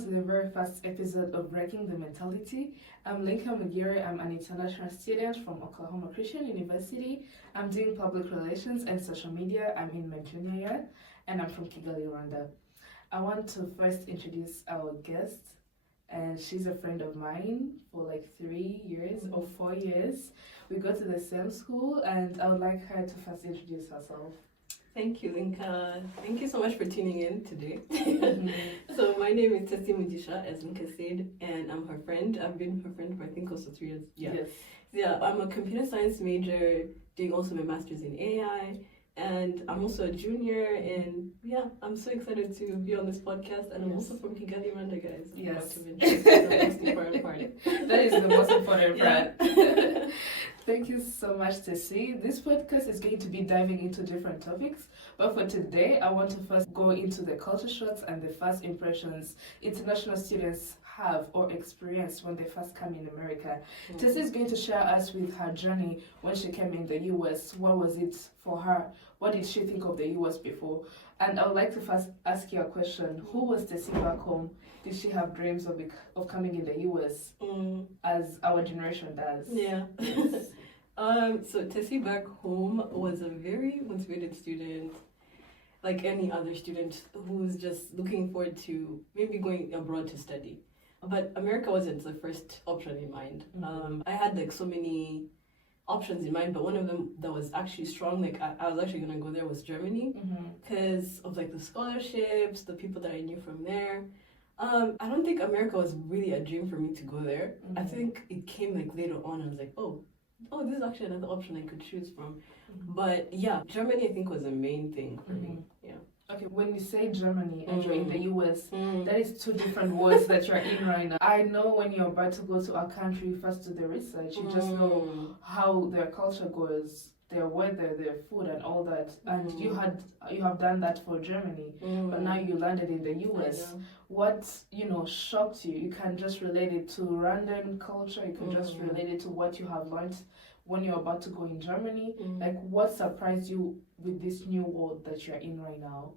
to the very first episode of Breaking the Mentality. I'm Lincoln McGarry. I'm an international student from Oklahoma Christian University. I'm doing public relations and social media. I'm in my junior year, and I'm from Kigali, Rwanda. I want to first introduce our guest, and she's a friend of mine for like 3 years or 4 years. We go to the same school, and I would like her to first introduce herself. Thank you, Linka. Thank you so much for tuning in today. So my name is Tessie Mujisha, as Linka said, and I'm her friend. I've been her friend for I think also 3 years. Yeah, I'm a computer science major, doing also my master's in AI, and I'm also a junior, and yeah, I'm so excited to be on this podcast, and I'm also from Kigali, Rwanda, guys. Yes. That's the important part. That is the most important part. Thank you so much, Tessie. This podcast is going to be diving into different topics, but for today, I want to first go into the culture shocks and the first impressions international students have or experience when they first come in America. Tessie is going to share us with her journey when she came in the US. What was it for her? What did she think of the US before? And I would like to first ask you a question. Who was Tessie back home? Did she have dreams of coming in the US as our generation does? Yeah. So Tessie back home was a very motivated student, like any other student who's just looking forward to maybe going abroad to study. But America wasn't the first option in mind. I had like so many options in mind, but one of them that was actually strong, like I was actually gonna go there, was Germany, because of like the scholarships, the people that I knew from there. I don't think America was really a dream for me to go there. I think it came like later on. I was like, oh, this is actually another option I could choose from. But yeah, Germany I think was the main thing for me. Yeah. Okay, when you say Germany and you're in the US, that is two different worlds that you're in right now. I know when you're about to go to a country, first do the research. You just know how their culture goes, their weather, their food, and all that. And you have done that for Germany, but now you landed in the US. What shocked you? You can just relate it to random culture. You can just relate it to what you have learned when you're about to go in Germany. Like, what surprised you with this new world that you're in right now?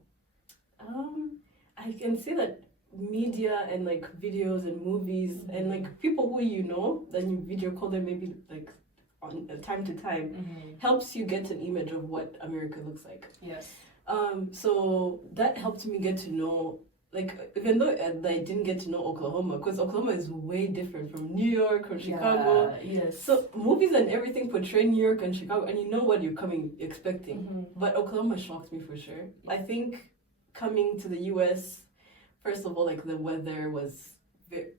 I can say that media and like videos and movies and like people who then you video call them maybe like on time to time helps you get an image of what America looks like. Yes. So that helped me get to know, like, even though I didn't get to know Oklahoma, because Oklahoma is way different from New York or Chicago. Yes. So movies and everything portray New York and Chicago, and you know what you're expecting. But Oklahoma shocked me for sure. I think coming to the US, first of all, like the weather was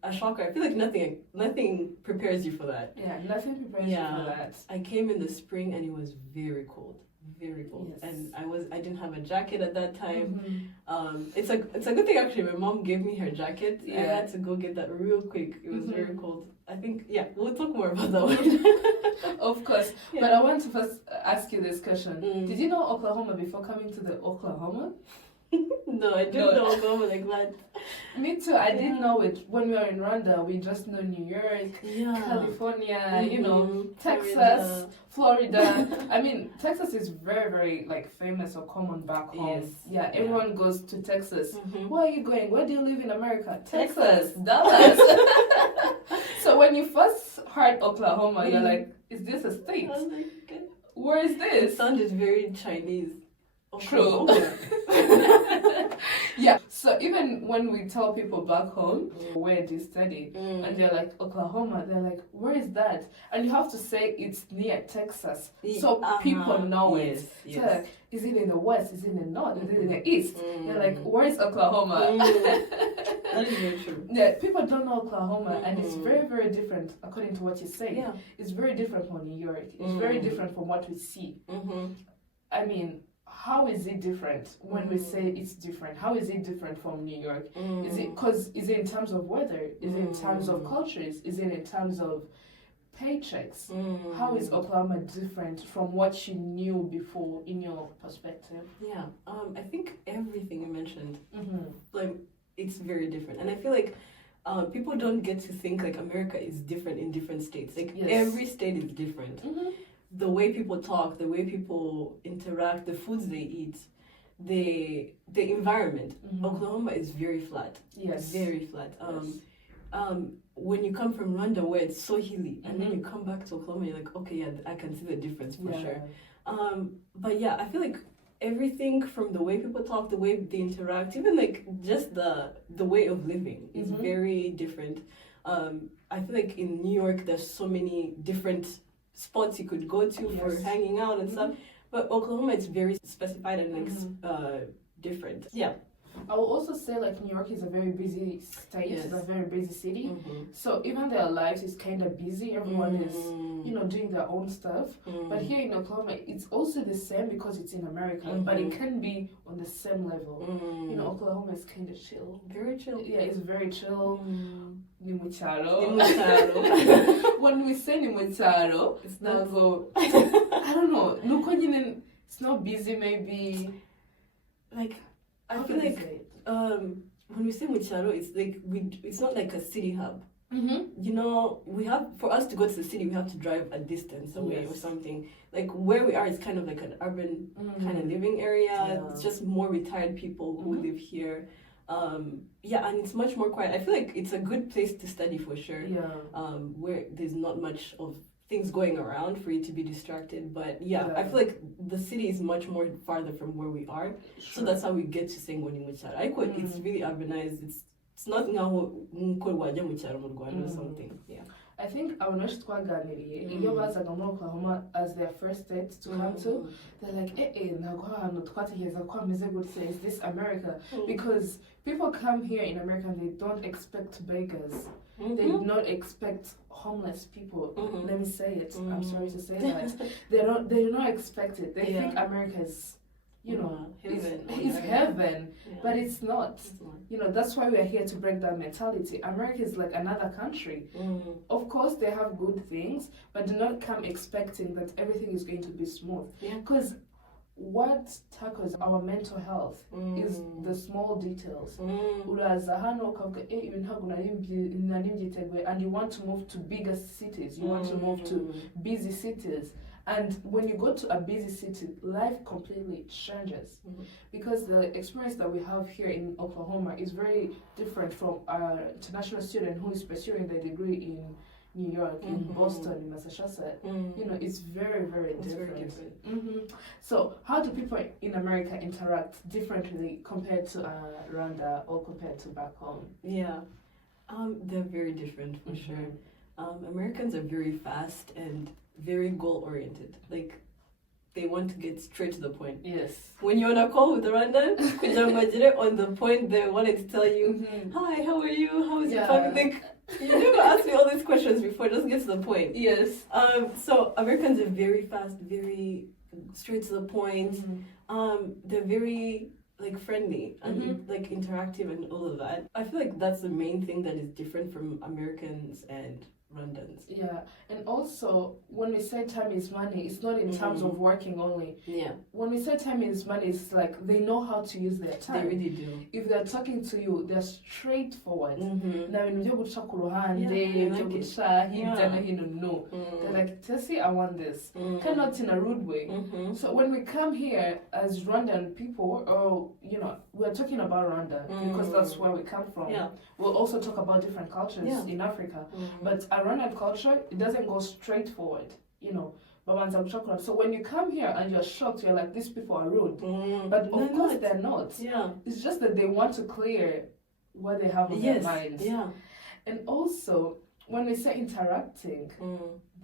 a shocker. I feel like nothing prepares you for that. Yeah, nothing prepares you for that. I came in the spring and it was very cold. Very cold. Yes. And I didn't have a jacket at that time. It's a good thing actually. My mom gave me her jacket. I had to go get that real quick. It was very cold. I think we'll talk more about that one. Of course. But I want to first ask you this question. Did you know Oklahoma before coming to the Oklahoma? No, I didn't know Oklahoma like that. Me too. I didn't know it. When we were in Rwanda, we just know New York, California, Texas, Florida. I mean, Texas is very, very like famous or common back home. Yes. Everyone goes to Texas. Where are you going? Where do you live in America? Texas, Dallas. So when you first heard Oklahoma, you're like, is this a state? I was like, where is this? It sounded very Chinese. True. Yeah. So even when we tell people back home, where do you study? And they're like, Oklahoma. They're like, where is that? And you have to say it's near Texas. So people know it. Yes. So like, is it in the west? Is it in the north? Is it in the east? They're like, where is Oklahoma? That is very true. Yeah, people don't know Oklahoma, and it's very, very different according to what you say. Yeah. It's very different from New York. It's very different from what we see. I mean, how is it different when we say it's different? How is it different from New York? Is it in terms of weather? Is it in terms of cultures? Is it in terms of paychecks? How is Oklahoma different from what you knew before in your perspective? Yeah, I think everything you mentioned, like, it's very different. And I feel like people don't get to think like America is different in different states. Like every state is different. The way people talk, the way people interact, the foods they eat. the environment. Oklahoma is very flat. Yes. Very flat. Yes. When you come from Rwanda where it's so hilly, and then you come back to Oklahoma, you're like, okay, yeah, I can see the difference for sure. But yeah, I feel like everything from the way people talk, the way they interact, even like just the way of living is very different. I feel like in New York there's so many different spots you could go to for hanging out and stuff, but Oklahoma it's very specified and like different. Yeah. I will also say like New York is a very busy state, it's a very busy city. So even their lives is kind of busy. Everyone is, doing their own stuff. But here in Oklahoma, it's also the same because it's in America, but it can be on the same level. Oklahoma is kind of chill. Very chill. Yeah, it's very chill. Ni mucharo. When we say ni mucharo, it's not go. I don't know. It's not busy. Maybe like. I feel like when we say mucharo, it's like it's not like a city hub. For us to go to the city, we have to drive a distance away or something. Like where we are is kind of like an urban kind of living area. Yeah. It's just more retired people who live here. And it's much more quiet. I feel like it's a good place to study for sure. Yeah. Where there's not much of things going around for you to be distracted, but I feel like the city is much more farther from where we are, so that's how we get to saying ngoni mucharo. It's really urbanized. It's not nkaho nko wajya mu cyaro mu Rwanda or something. Yeah. I think abantu twaganiriye iyo bazaga muri Oklahoma as their first state to come to, they're like ntabwo hano twatekereza ko hameze gutya, is this America? Because people come here in America and they don't expect beggars. They do not expect homeless people. Let me say it. I'm sorry to say that. They do not expect it. They think America is, is heaven, but it's not. That's why we are here to break that mentality. America is like another country. Of course, they have good things, but do not come expecting that everything is going to be smooth. Because what tackles our mental health is the small details. And you want to move to bigger cities, you want to move to busy cities. And when you go to a busy city, life completely changes. Because the experience that we have here in Oklahoma is very different from an international student who is pursuing their degree in New York, in Boston, in Massachusetts. It's very, very different. So how do people in America interact differently compared to Rwanda or compared to back home? Yeah, they're very different for sure. Americans are very fast and very goal-oriented. Like, they want to get straight to the point. Yes. When you're on a call with the Rwandan, on the point, they wanted to tell you, hi, how are you? How is your family? Like, you never asked me all these questions before. Just get to the point. Yes. So Americans are very fast, very straight to the point. They're very friendly and like interactive and all of that. I feel like that's the main thing that is different from Americans and Rwandans. Yeah, and also when we say time is money, it's not in terms of working only. Yeah. When we say time is money, it's like they know how to use their time. They really do. If they're talking to you, they're straightforward. Now when you they're like, Tessie, I want this. Cannot in a rude way. So when we come here as Rwandan people, or we're talking about Rwanda because that's where we come from. Yeah. We'll also talk about different cultures in Africa. But a Rwandan culture, it doesn't go straight forward, So when you come here and you're shocked, you're like, these people are rude. But of course they're not. Yeah. It's just that they want to clear what they have on their minds. Yeah. And also, when we say interacting,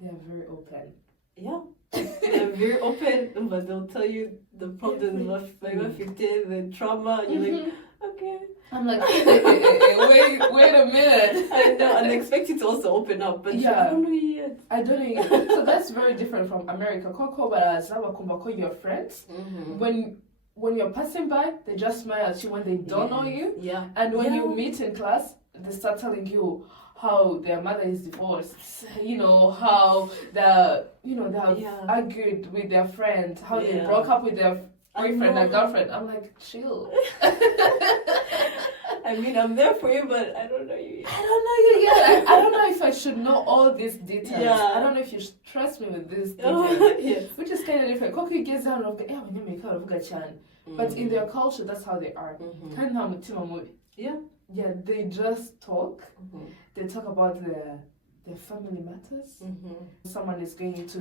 they're very open. Yeah. They're very open, but they'll tell you the problems of the trauma, and you're like, okay. I'm like, wait a minute. I know, and they expect you to also open up, but I don't know yet. I don't know yet. So that's very different from America. Your friends, when you're passing by, they just smile at you when they don't know you. Yeah. And when you meet in class, they start telling you how their mother is divorced, how they have argued with their friend, how they broke up with their boyfriend and girlfriend. I'm like, chill. I mean, I'm there for you, but I don't know you yet. I don't know you yet. I don't know if I should know all these details. Yeah. I don't know if you should trust me with these details. Yes. Which is kind of different. Koku gets down of but in their culture, that's how they are. Yeah. Yeah, they just talk. They talk about their family matters. Someone is going to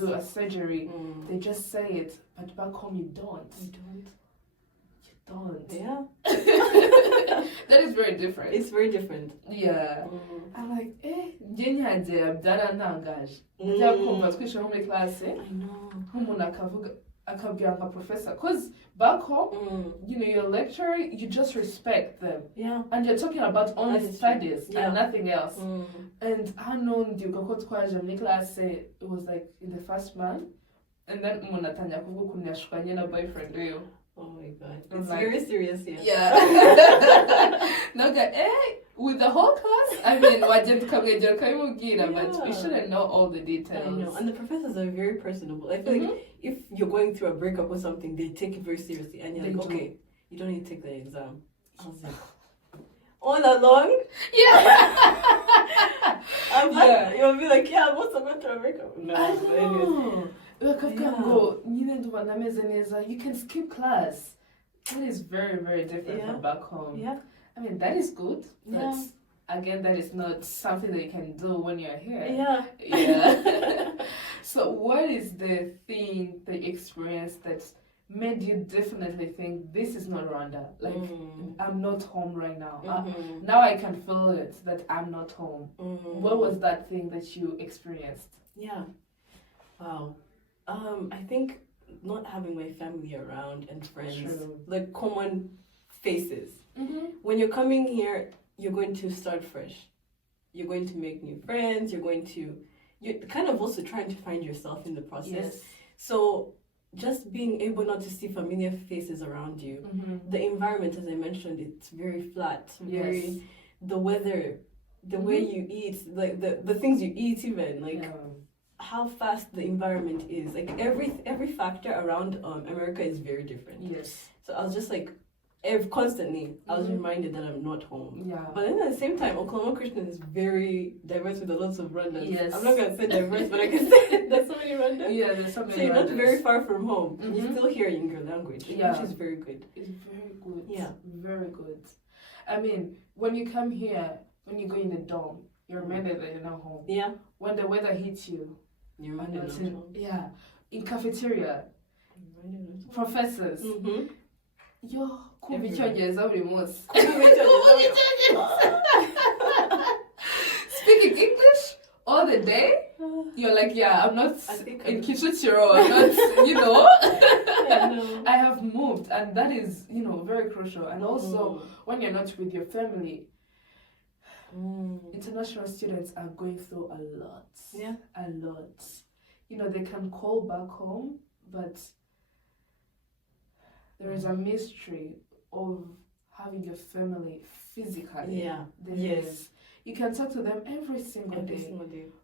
do a surgery. They just say it, but back home you don't. You don't. Yeah. That is very different. It's very different. Yeah. I'm like, I know. akabwira nka professor, because back home your lecturer, you just respect them, and you're talking about only studies and nothing else. And I know it was like in the first month, and then boyfriend. Oh my god, it's like, very serious. Now that with the whole class, I mean, but we shouldn't know all the details. I know, and the professors are very personable. I feel like if you're going through a breakup or something, they take it very seriously, and you're like, okay, you don't need to take the exam. I was like, all along? You'll be like, I'm also going through a breakup. No, I know. You can skip class. That is very, very different from back home. Yeah. I mean, that is good, but again, that is not something that you can do when you're here. Yeah. So what is the thing that you experienced that made you definitely think this is not Rwanda? Like, I'm not home right now. Now I can feel it, that I'm not home. What was that thing that you experienced? Yeah. Wow. I think not having my family around and friends, like common faces. When you're coming here, you're going to start fresh. You're going to make new friends. You're kind of also trying to find yourself in the process. So just being able not to see familiar faces around you. The environment, as I mentioned, it's very flat. The weather, the way you eat, like the things you eat, even like how fast the environment is. Like every factor around America is very different. So I was just like, constantly I was reminded that I'm not home. But then at the same time, Oklahoma Christian is very diverse with a lot of randoms. I'm not gonna say diverse, but I can say there's so many randoms. There's so many. So you're not very far from home. You're still hearing your language, which is very good. It's very good. Very good. I mean, when you come here, when you go in the dorm, you're reminded that you're not home. When the weather hits you, you're reminded that you're not home. In cafeteria, professors. Yo, kubicyongereza buri munsi. Speaking English all the day, you're like, I'm not in Kisuchiro, I'm not, I have moved, and that is, very crucial. And also, when you're not with your family, international students are going through a lot. A lot. They can call back home, but there is a mystery of having your family physically. You can talk to them every single day,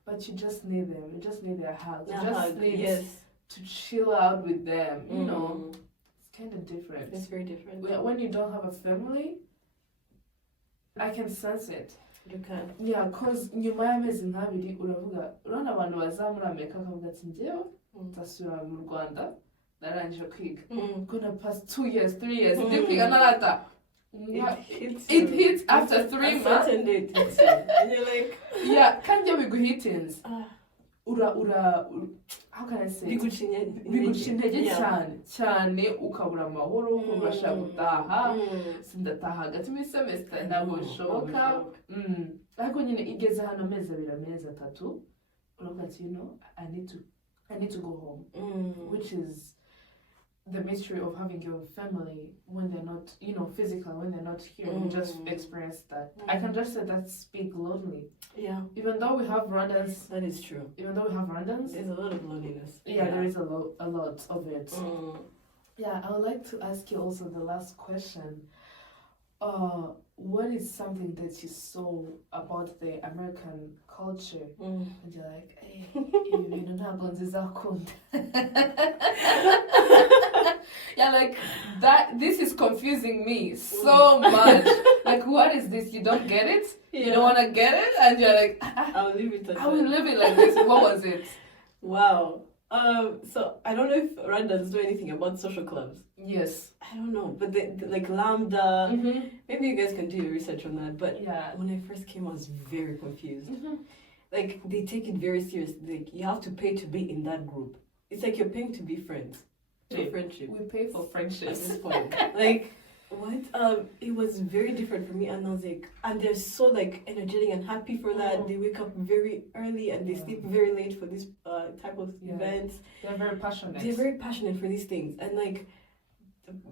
but you just need them. You just need their hug. You just need to chill out with them. It's kind of different. It's very different. When you don't have a family, I can sense it. You can. Yeah, because nyuma y'amezi nk'abiri uravuga urabona abantu baza muri Amerika akavuga ati njyewe nzasubira mu Rwanda narangije kwiga. Gonna pass 2 years, 3 years. It hits after 3 months. And you're like, can't you be hitins? How can I say? Biguca intege cyane ukabura amahoro urashaka gutaha sindataha hagati muri semester ntabwo bishoboka. Ariko nyine igeze hano amezi 2 amezi 3 uravuga ati I need to go home, which is the mystery of having your family when they're not, physical, when they're not here. We just experience that. I can just say that's big lonely. Even though we have Rwandans. That is true. Even though we have Rwandans. There's a lot of loneliness. There is a lot of it. I would like to ask you also the last question. what is something that you saw about the American culture and you're like, hey, you don't have zakunda. Yeah, like that. This is confusing me so much. Like, what is this? You don't get it? Yeah. You don't want to get it? And you're like, I'll leave it. I will live it like this. What was it? Wow. So I don't know if Randans do anything about social clubs. Yes. I don't know, but like Lambda, Mm-hmm. maybe you guys can do your research on that. But Yeah. when I first came, I was very confused. Mm-hmm. Like, they take it very seriously. Like, you have to pay to be in that group. It's like you're paying to be friends. For friendship. We pay for At friendships. this point. Like, what? It was very different for me, and I was like, and they're so like energetic and happy for that. They wake up very early and they sleep very late for this type of events. They're very passionate. They're very passionate for these things, and like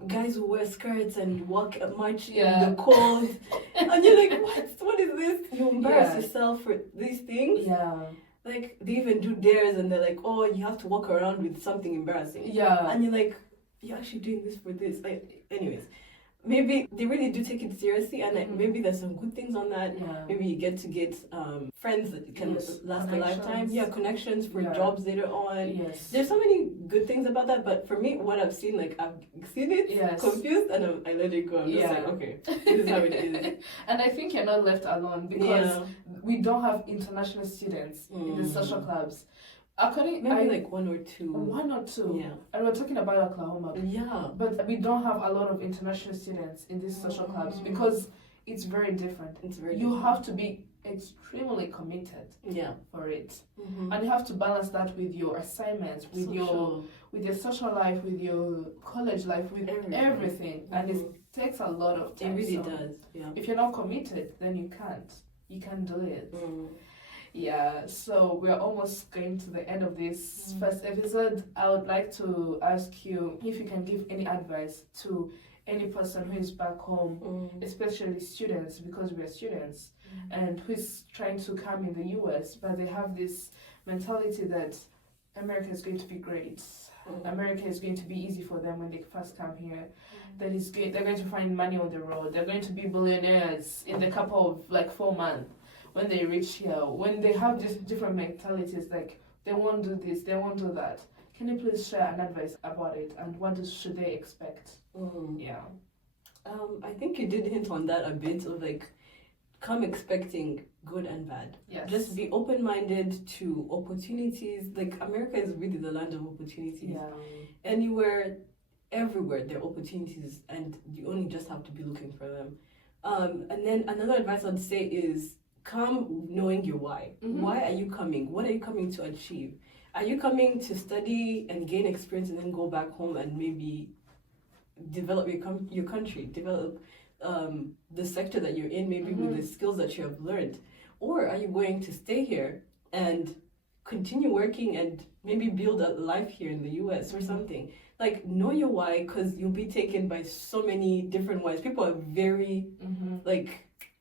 guys who wear skirts and walk march in the cold, and you're like, what is this? You embarrass yourself for these things. Yeah. Like, they even do dares, and they're like, oh, you have to walk around with something embarrassing. Yeah. And you're like, you're actually doing this for this. Like, anyways, maybe they really do take it seriously, and like, maybe there's some good things on that. Yeah. Maybe you get friends that can last a lifetime. Yeah, connections for jobs later on. Yes. There's so many good things about that, but for me, what I've seen, like, I've seen it, confused, and I let it go. I'm just like, okay, this is how it is. And I think you're not left alone, because we don't have international students in the social clubs. Maybe like one or two. Yeah. And we're talking about Oklahoma. Yeah. But we don't have a lot of international students in these social clubs because it's very different. You have to be extremely committed for it. Mm-hmm. And you have to balance that with your assignments, with your social life, with your college life, with everything. Mm-hmm. And it takes a lot of time. It really does. Yeah. If you're not committed, then you can't do it. Yeah, so we're almost going to the end of this first episode. I would like to ask you if you can give any advice to any person who is back home, especially students, because we're students, and who is trying to come in the US, but they have this mentality that America is going to be great. America is going to be easy for them when they first come here. That is good. They're going to find money on the road. They're going to be billionaires in the couple of 4 months. When they reach here, when they have these different mentalities, like they won't do this, they won't do that. Can you please share an advice about it, and what should they expect? Yeah. I think you did hint on that a bit, of like, come expecting good and bad. Yes. Just be open-minded to opportunities. Like, America is really the land of opportunities. Yeah. Anywhere, everywhere, there are opportunities, and you only just have to be looking for them. And then another advice I'd say is, come knowing your why. Why are you coming? What are you coming to achieve? Are you coming to study and gain experience and then go back home and maybe develop your country, develop the sector that you're in, maybe with the skills that you have learned? Or are you going to stay here and continue working and maybe build a life here in the US or something? Like, know your why, because you'll be taken by so many different whys. People are very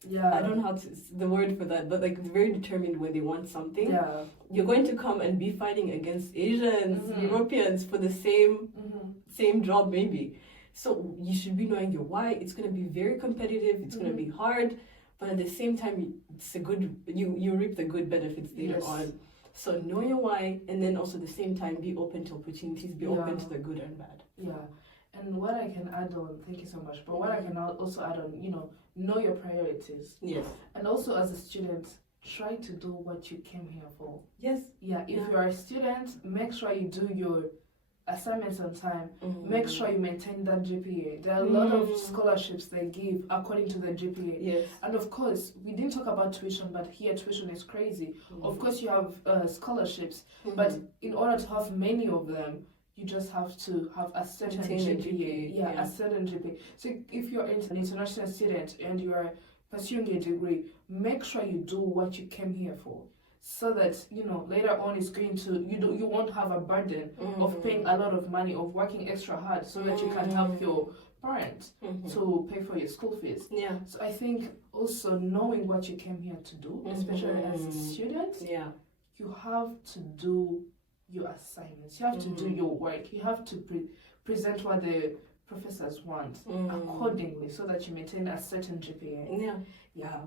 I don't know how to the word for that, but like very determined when they want something. Yeah. You're going to come and be fighting against Asians, Europeans for the same job maybe. So you should be knowing your why. It's going to be very competitive. It's going to be hard, but at the same time, it's a good. You reap the good benefits later on. So know your why, and then also at the same time be open to opportunities. Be open to the good and bad. Yeah. And what I can add on, thank you so much. But what I can also add on, know your priorities. Yes. And also, as a student, try to do what you came here for. Yes. Yeah. If you are a student, make sure you do your assignments on time. Make sure you maintain that GPA. There are a lot of scholarships they give according to the GPA. Yes. And of course, we didn't talk about tuition, but here tuition is crazy. Of course, you have scholarships, but in order to have many of them, you just have to have a certain GPA. A certain GPA. So if you're an international student and you are pursuing a degree, make sure you do what you came here for, so that later on it's going to you won't have a burden of paying a lot of money, of working extra hard, so that you can help your parents to pay for your school fees. Yeah. So I think also knowing what you came here to do, especially as a student, you have to do your assignments. You have to do your work. You have to present what the professors want accordingly, so that you maintain a certain GPA. Yeah.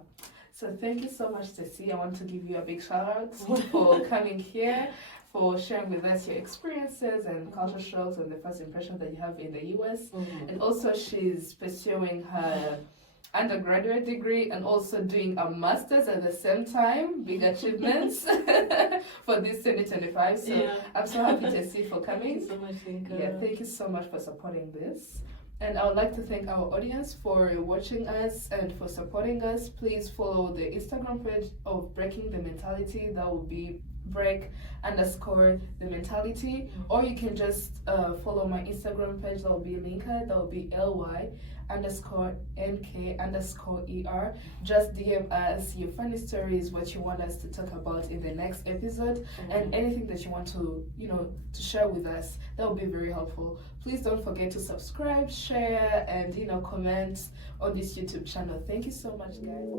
So thank you so much, Tessie. I want to give you a big shout out for coming here, for sharing with us your experiences and culture shocks and the first impression that you have in the US. And also she's pursuing her undergraduate degree and also doing a master's at the same time. Big achievements for this 2025. So I'm so happy to see you for coming. Thank you so much, Linka. Yeah, thank you so much for supporting this. And I would like to thank our audience for watching us and for supporting us. Please follow the Instagram page of Breaking the Mentality. That will be break_the mentality. Or you can just follow my Instagram page. That will be Linka. That will be LY_NK_ER. Just DM us your funny stories, what you want us to talk about in the next episode, and anything that you want to, to share with us. That would be very helpful. Please don't forget to subscribe, share, and comment on this YouTube channel. Thank you so much, guys.